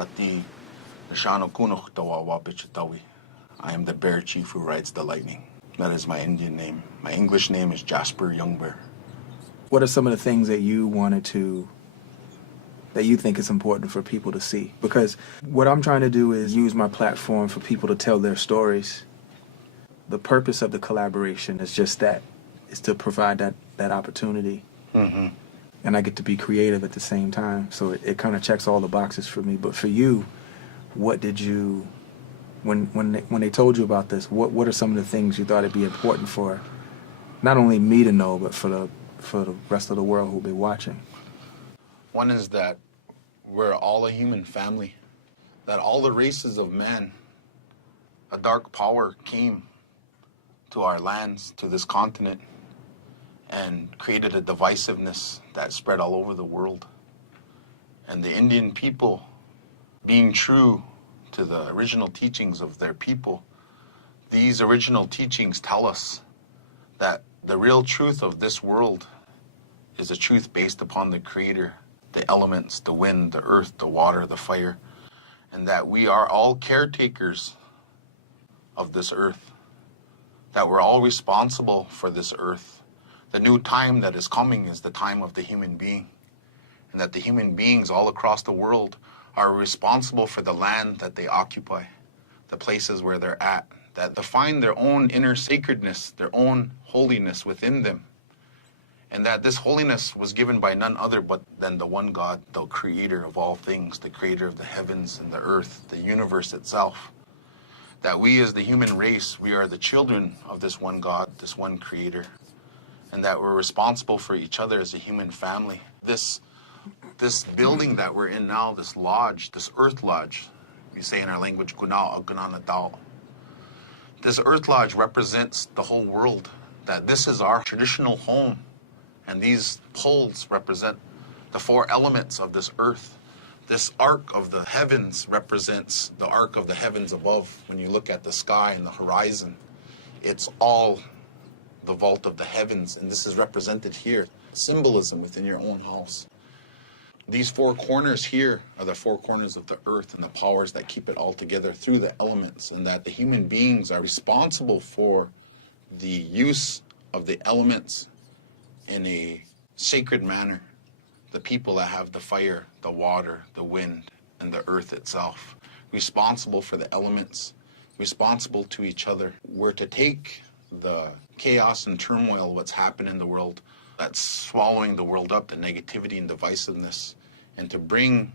Tati Nashano Kunuk Tawa Wapichitawi. I am the bear chief who rides the lightning. That is my Indian name. My English name is Jasper Young Bear. What are some of the things that you think is important for people to see? Because what I'm trying to do is use my platform for people to tell their stories. The purpose of the collaboration is just that, is to provide that opportunity. Mm-hmm. And I get to be creative at the same time. So it kind of checks all the boxes for me. But for you, what did you, when they told you about this, what are some of the things you thought it'd be important for not only me to know, but for the rest of the world who'll be watching? One is that we're all a human family, that all the races of man, a dark power came to our lands, to this continent, and created a divisiveness that spread all over the world. And the Indian people, being true to the original teachings of their people, these original teachings tell us that the real truth of this world is a truth based upon the Creator, the elements, the wind, the earth, the water, the fire, and that we are all caretakers of this earth, that we're all responsible for this earth. The new time that is coming is the time of the human being, and that the human beings all across the world are responsible for the land that they occupy, the places where they're at, that they find their own inner sacredness, their own holiness within them, and that this holiness was given by none other but than the one God, the creator of all things, the creator of the heavens and the earth, the universe itself. That we as the human race, we are the children of this one God, this one creator, and that we're responsible for each other as a human family. This building that we're in now, this lodge, this earth lodge, we say in our language, Kunal Agunanatao. This earth lodge represents the whole world, that this is our traditional home. And these poles represent the four elements of this earth. This arc of the heavens represents the arc of the heavens above. When you look at the sky and the horizon, it's all the vault of the heavens, and this is represented here. Symbolism within your own house. These four corners here are the four corners of the earth and the powers that keep it all together through the elements, and that the human beings are responsible for the use of the elements in a sacred manner. The people that have the fire, the water, the wind, and the earth itself, responsible for the elements, responsible to each other. We're to take the chaos and turmoil, what's happened in the world, that's swallowing the world up, the negativity and divisiveness, and to bring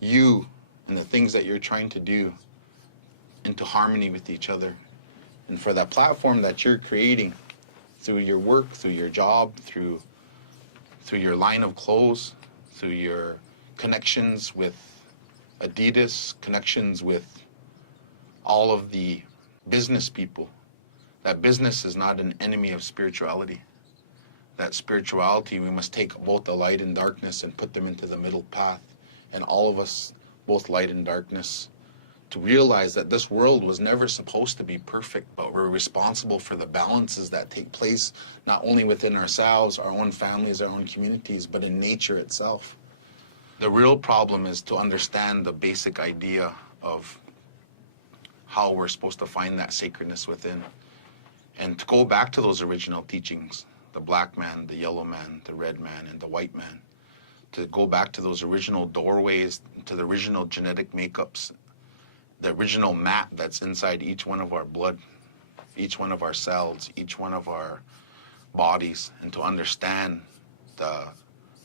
you and the things that you're trying to do into harmony with each other. And for that platform that you're creating through your work, through your job, through your line of clothes, through your connections with Adidas, connections with all of the business people, that business is not an enemy of spirituality. That spirituality, we must take both the light and darkness and put them into the middle path. And all of us, both light and darkness, to realize that this world was never supposed to be perfect, but we're responsible for the balances that take place, not only within ourselves, our own families, our own communities, but in nature itself. The real problem is to understand the basic idea of how we're supposed to find that sacredness within. And to go back to those original teachings, the black man, the yellow man, the red man, and the white man, to go back to those original doorways, to the original genetic makeups, the original map that's inside each one of our blood, each one of our cells, each one of our bodies, and to understand the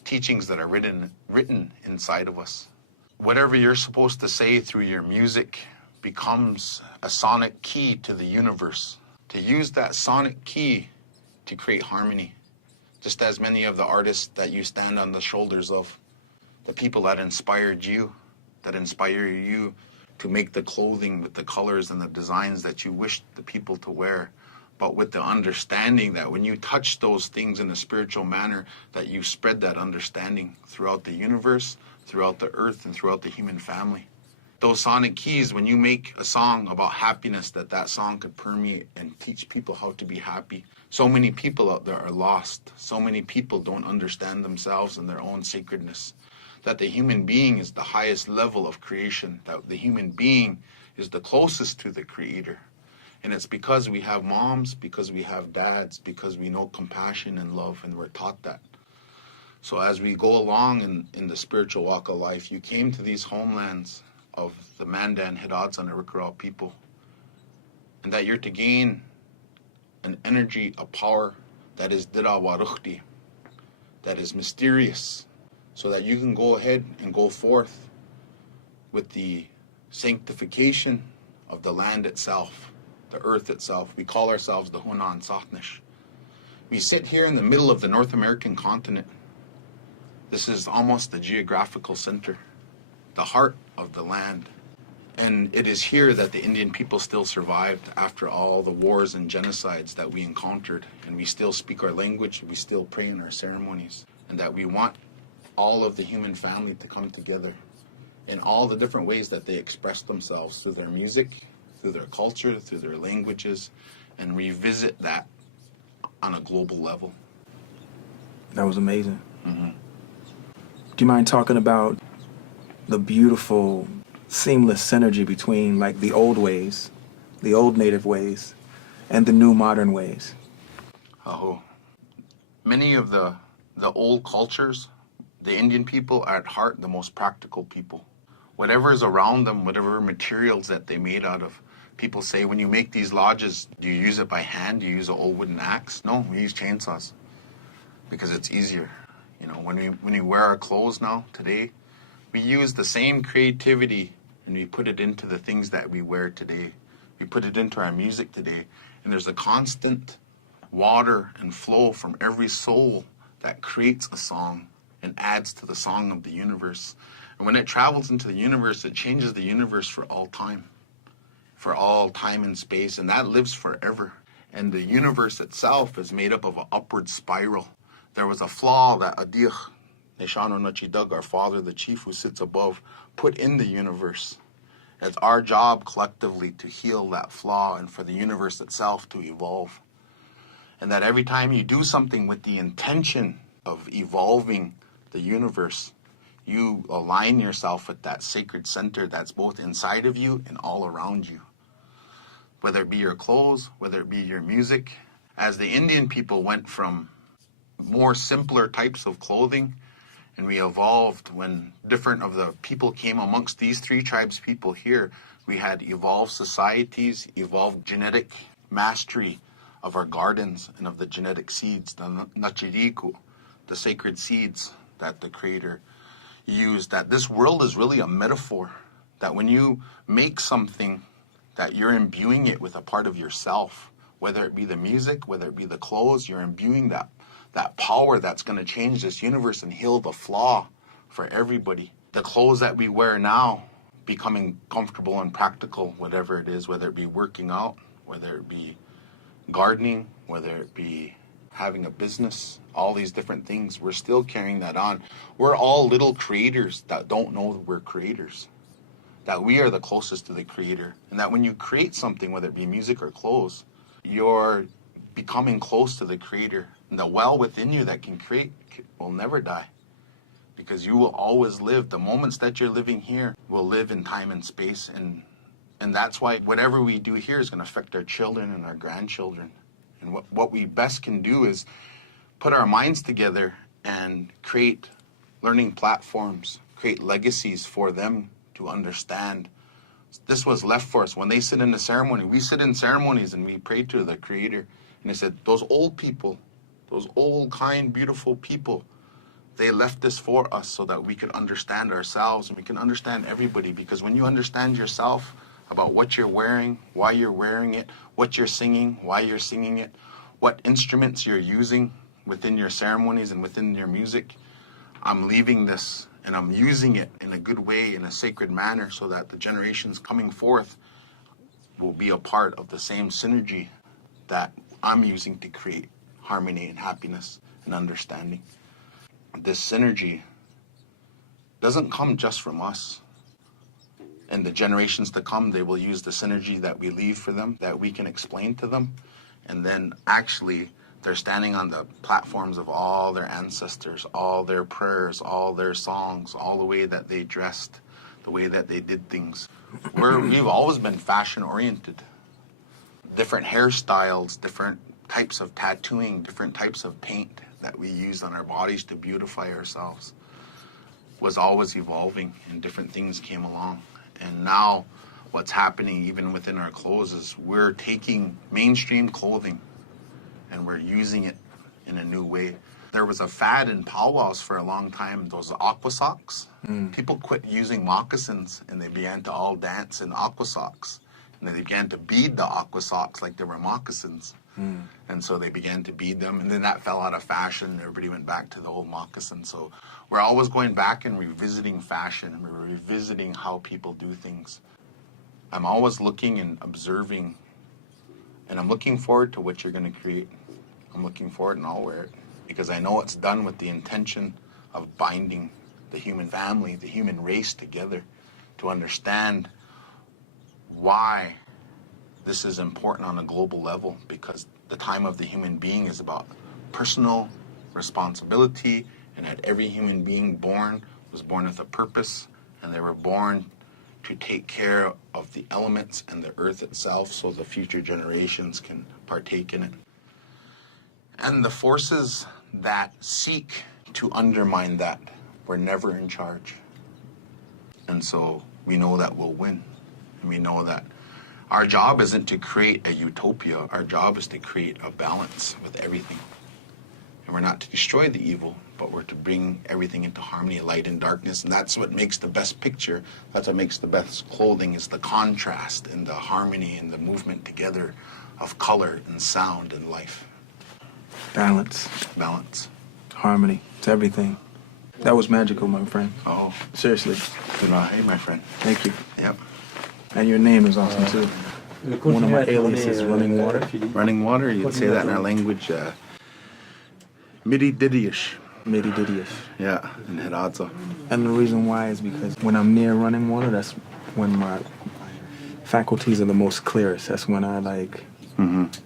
teachings that are written inside of us. Whatever you're supposed to say through your music becomes a sonic key to the universe. To use that sonic key to create harmony. Just as many of the artists that you stand on the shoulders of, the people that inspired you, that inspire you to make the clothing with the colors and the designs that you wish the people to wear, but with the understanding that when you touch those things in a spiritual manner, that you spread that understanding throughout the universe, throughout the earth, and throughout the human family. Those sonic keys, when you make a song about happiness, that song could permeate and teach people how to be happy. So many people out there are lost. So many people don't understand themselves and their own sacredness. that the human being is the highest level of creation, that the human being is the closest to the Creator. And it's because we have moms, because we have dads, because we know compassion and love, and we're taught that. So as we go along in the spiritual walk of life, you came to these homelands of the Mandan, Hidatsa, and Arikara people, and that you're to gain an energy, a power that is Dira Warukhti, that is mysterious, so that you can go ahead and go forth with the sanctification of the land itself, the earth itself. We call ourselves the Hunan Sathnish. We sit here in the middle of the North American continent. This is almost the geographical center, the heart of the land. And it is here that the Indian people still survived after all the wars and genocides that we encountered. And we still speak our language, we still pray in our ceremonies. And that we want all of the human family to come together in all the different ways that they express themselves, through their music, through their culture, through their languages, and revisit that on a global level. That was amazing. Mm-hmm. Do you mind talking about the beautiful, seamless synergy between like the old ways, the old native ways, and the new modern ways? Many of the old cultures, the Indian people are at heart the most practical people. Whatever is around them, whatever materials that they made out of, people say, when you make these lodges, do you use it by hand? Do you use an old wooden axe? No, we use chainsaws because it's easier. You know, when we wear our clothes now, today, we use the same creativity and we put it into the things that we wear today. We put it into our music today. And there's a constant water and flow from every soul that creates a song and adds to the song of the universe. And when it travels into the universe, it changes the universe for all time and space, and that lives forever. And the universe itself is made up of an upward spiral. There was a flaw that Adich, Neshano Nachidug, our father, the chief who sits above, put in the universe. It's our job collectively to heal that flaw and for the universe itself to evolve. And that every time you do something with the intention of evolving the universe, you align yourself with that sacred center that's both inside of you and all around you. Whether it be your clothes, whether it be your music. As the Indian people went from more simpler types of clothing, and we evolved when different of the people came amongst these three tribes people here, we had evolved societies, evolved genetic mastery of our gardens and of the genetic seeds, the nachiriku, the sacred seeds that the Creator used. That this world is really a metaphor, that when you make something, that you're imbuing it with a part of yourself, whether it be the music, whether it be the clothes, you're imbuing that power that's going to change this universe and heal the flaw for everybody. The clothes that we wear now, becoming comfortable and practical, whatever it is, whether it be working out, whether it be gardening, whether it be having a business, all these different things, we're still carrying that on. We're all little creators that don't know we're creators, that we are the closest to the Creator, and that when you create something, whether it be music or clothes, you're becoming close to the Creator, and the well within you that can create will never die, because you will always live. The moments that you're living here will live in time and space, and that's why whatever we do here is going to affect our children and our grandchildren. And what we best can do is put our minds together and create learning platforms, create legacies for them to understand. This was left for us. When they sit in the ceremony, we sit in ceremonies and we pray to the Creator. And they said, those old people, those old, kind, beautiful people, they left this for us so that we could understand ourselves and we can understand everybody. Because when you understand yourself about what you're wearing, why you're wearing it, what you're singing, why you're singing it, what instruments you're using within your ceremonies and within your music, I'm leaving this and I'm using it in a good way, in a sacred manner, so that the generations coming forth will be a part of the same synergy that I'm using to create harmony and happiness and understanding. This synergy doesn't come just from us. And the generations to come, they will use the synergy that we leave for them, that we can explain to them. And then actually They're standing on the platforms of all their ancestors, all their prayers, all their songs, all the way that they dressed, the way that they did things. We've always been fashion oriented. Different hairstyles, different types of tattooing, different types of paint that we use on our bodies to beautify ourselves was always evolving, and different things came along. And now what's happening even within our clothes is we're taking mainstream clothing and we're using it in a new way. There was a fad in powwows for a long time, those aqua socks. People quit using moccasins and they began to all dance in aqua socks. And then they began to bead the aqua socks like they were moccasins. And so they began to bead them, and then that fell out of fashion. Everybody went back to the old moccasin. So we're always going back and revisiting fashion, and we're revisiting how people do things. I'm always looking and observing, and I'm looking forward to what you're going to create. I'm looking forward, and I'll wear it, because I know it's done with the intention of binding the human family, the human race together, to understand why this is important on a global level, because the time of the human being is about personal responsibility, and that every human being born was born with a purpose, and they were born to take care of the elements and the earth itself so the future generations can partake in it. And the forces that seek to undermine that were never in charge. And so we know that we'll win. And we know that our job isn't to create a utopia. Our job is to create a balance with everything. And we're not to destroy the evil, but we're to bring everything into harmony, light and darkness. And that's what makes the best picture. That's what makes the best clothing, is the contrast and the harmony and the movement together of color and sound and life. Balance. Balance. Harmony. It's everything. That was magical, my friend. Oh. Seriously. Hey, my friend. Thank you. Yep. And your name is awesome, too. One of my aliases, Running Water. Running Water, you'd say that in our language. Midi Didiish. Midi Didius. Yeah, in Hidatsa. And the reason why is because when I'm near running water, that's when my faculties are the most clearest. That's when I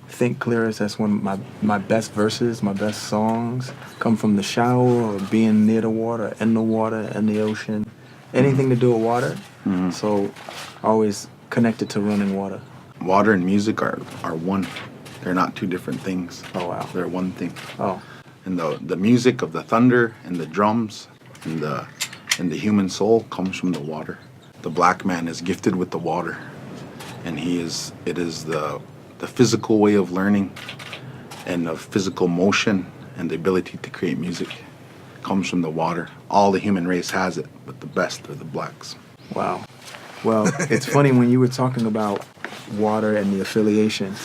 think clearest. That's when my best verses, my best songs come from the shower or being near the water, in the ocean. Anything to do with water. So always connected to running water. Water and music are one. They're not two different things. Oh, wow. They're one thing. Oh. And the music of the thunder and the drums and the human soul comes from the water. The black man is gifted with the water, and it is the physical way of learning and of physical motion, and the ability to create music comes from the water. All the human race has it, but the best are the blacks. Wow. Well, it's funny when you were talking about water and the affiliation.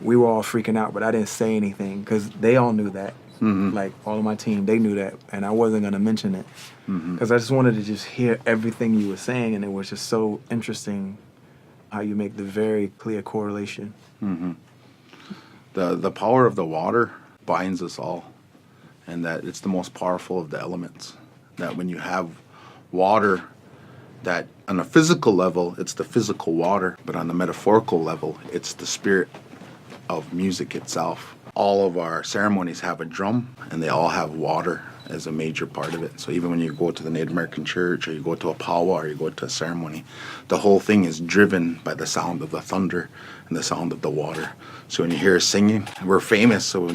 We were all freaking out, but I didn't say anything because they all knew that. Like, all of my team, they knew that, and I wasn't going to mention it because I just wanted to just hear everything you were saying, and it was just so interesting how you make the very clear correlation. The power of the water binds us all, and that it's the most powerful of the elements. That when you have water, that on a physical level, it's the physical water, but on the metaphorical level, it's the spirit of music itself. All of our ceremonies have a drum, and they all have water as a major part of it. So even when you go to the Native American church, or you go to a powwow, or you go to a ceremony, the whole thing is driven by the sound of the thunder and the sound of the water. So when you hear us singing, we're famous. So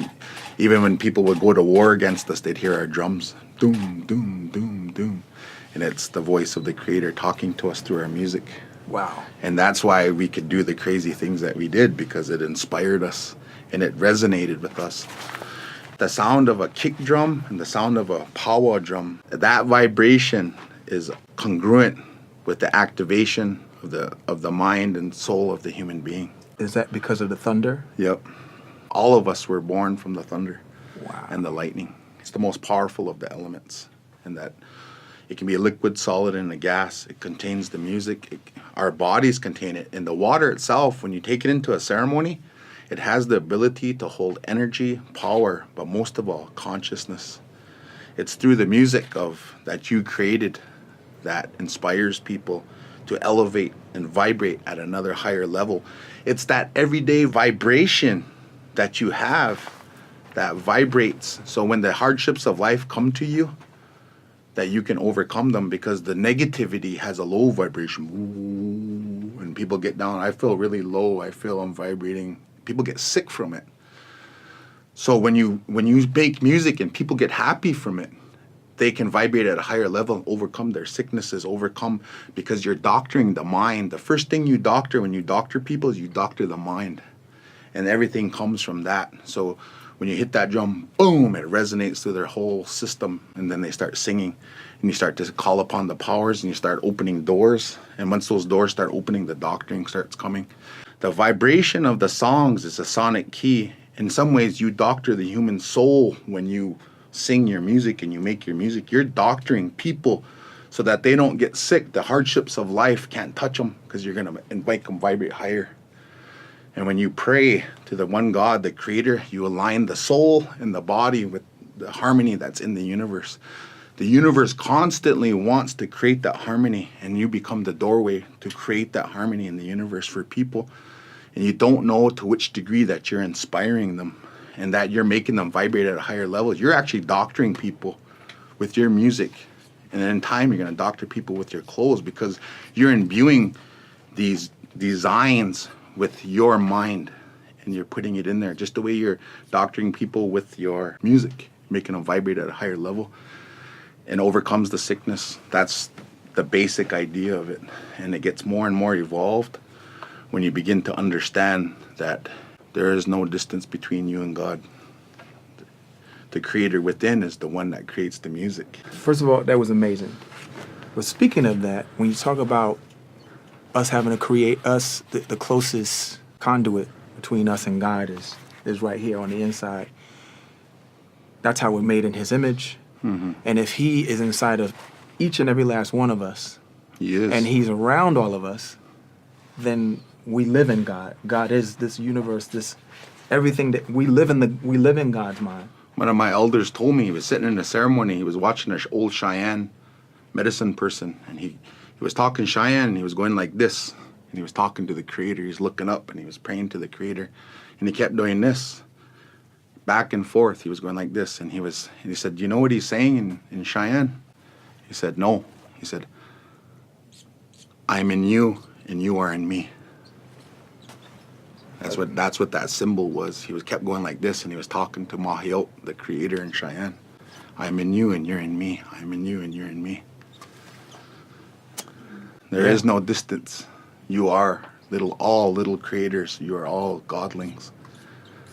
even when people would go to war against us, they'd hear our drums, doom, doom, doom, doom. And it's the voice of the Creator talking to us through our music. Wow. And that's why we could do the crazy things that we did, because it inspired us and it resonated with us. The sound of a kick drum and the sound of a powwow drum, that vibration is congruent with the activation of the mind and soul of the human being. Is that because of the thunder? Yep. All of us were born from the thunder. Wow. And the lightning. It's the most powerful of the elements, and that it can be a liquid, solid, and a gas. It contains the music. Our bodies contain it. And the water itself, when you take it into a ceremony, it has the ability to hold energy, power, but most of all, consciousness. It's through the music that you created that inspires people to elevate and vibrate at another higher level. It's that everyday vibration that you have that vibrates. So when the hardships of life come to you, that you can overcome them, because the negativity has a low vibration. Ooh, and people get down. I feel really low. I feel I'm vibrating. People get sick from it. So when you make music and people get happy from it, they can vibrate at a higher level, overcome their sicknesses, because you're doctoring the mind. The first thing you doctor when you doctor people is you doctor the mind. And everything comes from that. So when you hit that drum, boom, it resonates through their whole system. And then they start singing. And you start to call upon the powers, and you start opening doors. And once those doors start opening, the doctoring starts coming. The vibration of the songs is a sonic key. In some ways, you doctor the human soul when you sing your music and you make your music. You're doctoring people so that they don't get sick. The hardships of life can't touch them, because you're going to make them vibrate higher. And when you pray to the one God, the creator, you align the soul and the body with the harmony that's in the universe. The universe constantly wants to create that harmony, and you become the doorway to create that harmony in the universe for people. And you don't know to which degree that you're inspiring them and that you're making them vibrate at a higher level. You're actually doctoring people with your music. And then in time, you're going to doctor people with your clothes, because you're imbuing these designs with your mind, and you're putting it in there just the way you're doctoring people with your music, making them vibrate at a higher level and overcomes the sickness. That's the basic idea of it. And it gets more and more evolved when you begin to understand that there is no distance between you and God. The creator within is the one that creates the music. First of all, that was amazing. But speaking of that, when you talk about us having to create us, the closest conduit between us and God is right here on the inside. That's how we're made in his image. Mm-hmm. And if he is inside of each and every last one of us, he is, and he's around all of us, then we live in God. God is this universe, this everything that we live in God's mind. One of my elders told me, he was sitting in a ceremony, he was watching an old Cheyenne medicine person, and he was talking Cheyenne, and he was going like this, and he was talking to the creator. He's looking up, and he was praying to the creator, and he kept doing this, back and forth. He was going like this, and he said, "Do you know what he's saying in Cheyenne?" He said, "No." He said, "I'm in you, and you are in me." That's what that symbol was. He kept going like this, and he was talking to Mahiot, the creator in Cheyenne. I'm in you, and you're in me. I'm in you, and you're in me. There is no distance. You are all little creators. You are all godlings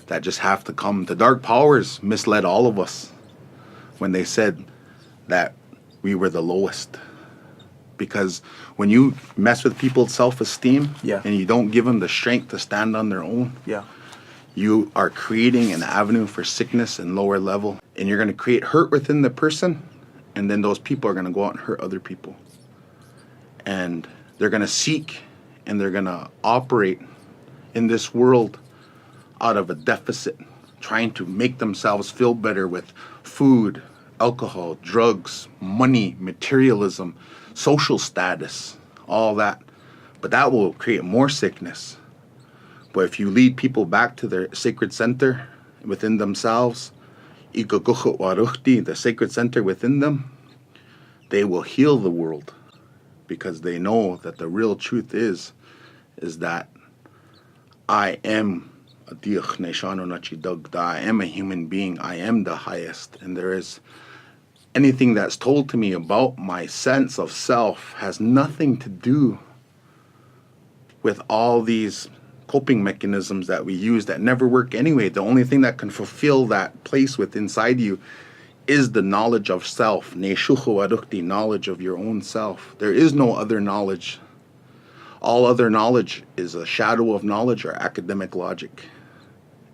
that just have to come. The dark powers misled all of us when they said that we were the lowest. Because when you mess with people's self-esteem, and you don't give them the strength to stand on their own, you are creating an avenue for sickness and lower level. And you're going to create hurt within the person, and then those people are going to go out and hurt other people. And they're going to seek and they're going to operate in this world out of a deficit, trying to make themselves feel better with food, alcohol, drugs, money, materialism, social status, all that. But that will create more sickness. But if you lead people back to their sacred center within themselves, the sacred center within them, they will heal the world, because they know that the real truth is that I am I am a human being. I am the highest. And there is anything that's told to me about my sense of self has nothing to do with all these coping mechanisms that we use that never work anyway. The only thing that can fulfill that place within inside you is the knowledge of self, knowledge of your own self. There is no other knowledge. All other knowledge is a shadow of knowledge or academic logic.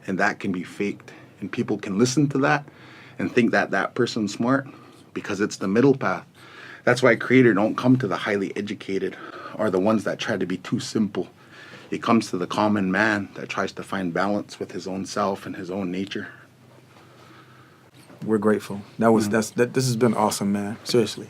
And that can be faked. And people can listen to that and think that that person's smart, because it's the middle path. That's why Creator don't come to the highly educated or the ones that try to be too simple. It comes to the common man that tries to find balance with his own self and his own nature. We're grateful. This has been awesome, man. Seriously.